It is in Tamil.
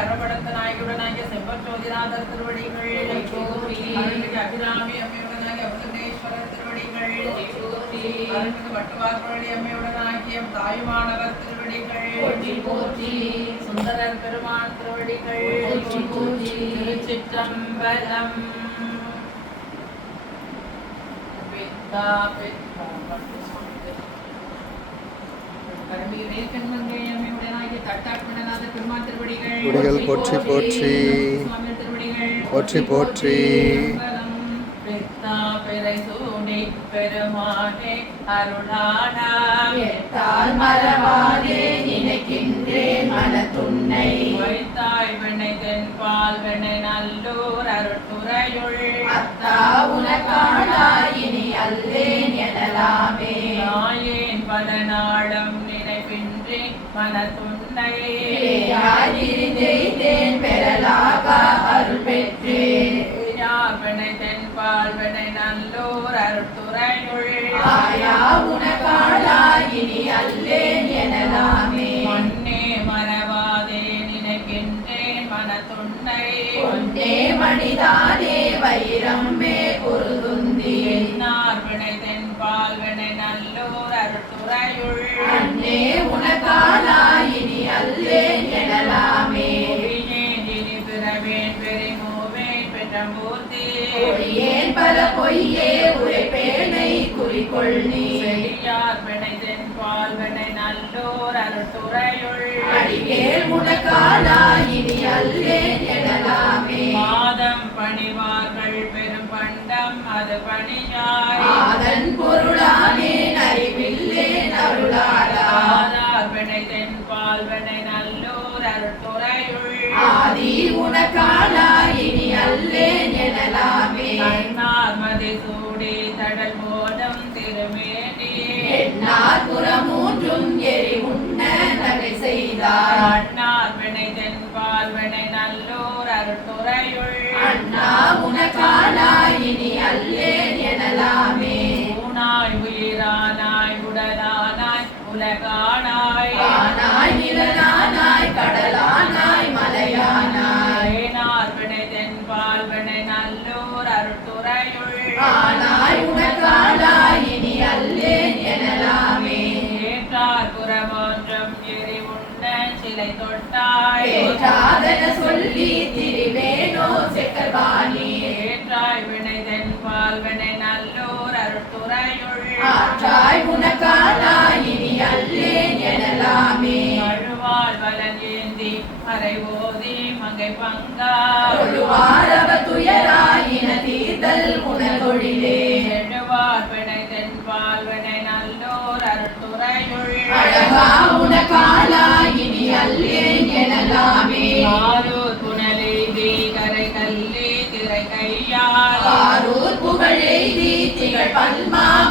அறபடத்த நாயகுடனாகிய செம்பர் ஜோதிநாதர் திருவடிகள் அருள்மிகு அபிராமி அம்மையுடனாகிய அமிர்தேஸ்வரர் திருவடிகள் அருள்மிகு வட்டுவார்பழனி அம்மையுடனாகிய தாயுமானவர் திருவடிகள் சுந்தரர் பெருமான் திருவடிகள் திருச்சிற்றம்பலம். குடிகள் போற்றி போற்றி. போற்றி போற்றி. பெருமானே அருளாடா எட்டால் மறவாதே நினைக்கின்றேன் மனத்துன்னை வைத்தாய் வெண்ணை தென்பால் வெண்ணை நல்லூர் அத்தா உனக்காளாய் நினைப்பின்றி மனத்துன்னை பெறலாக அருள் பெற்றேன் வினை தென்பால் வினை ஆயா இனி அல்லேன் எனலாமே மண்ணே மறவாதே நினைக்கின்றேன் மணிதானே வை பெற்றம்பூர்த்தி பொய்யேன் பல பொய்யே உரைப்பேனை குறிக்கொள் நீ. செடியார் தென்பால் நல்லூர் இனி அல்லேன் ஆதி உனக்காளாய் இனி அல்லேன் எனலாமே. கண்ணார் மதி சூடி தடல் போடும் திருமேனி. என்னார் புறமூன்றும் எரி உண்ண நகை செய்தார். அண்ணார் வினை தென்பால் வினை நல்லூர் அருட்டுறையுள் அண்ணா உனக்காளாய் இனி நல்லூர் அருட்டுறையுள் ஆனாய் உனக்காளாய் இனி அல்லேன் எனலாமே. ஏற்றார் புறமோன்றும் எரி உண்ண சிலை தொட்டாய். ஏற்றாதன சொல்லி திரிவேனோ செக்கர்பாணி ஏற்றாய் வினை தென்பால் வினை நல்லூர் அருட்டுறையுள் ஆற்றாய் உனக்காளாய் இனி அல்லேன் எனலாமே. அழுவாள் வலன் ஏந்தி மறை ஓதி மங்கை பங்கா வினை தென்பால் வினை அழகா உனக்காளாய் இனி அல்லேன் எனலாமே ஆரூர் புனலெய்தி கரை கல்லே திரை கையால் ஆரூர் புகழெய்தி திகழ் பன்மாமணி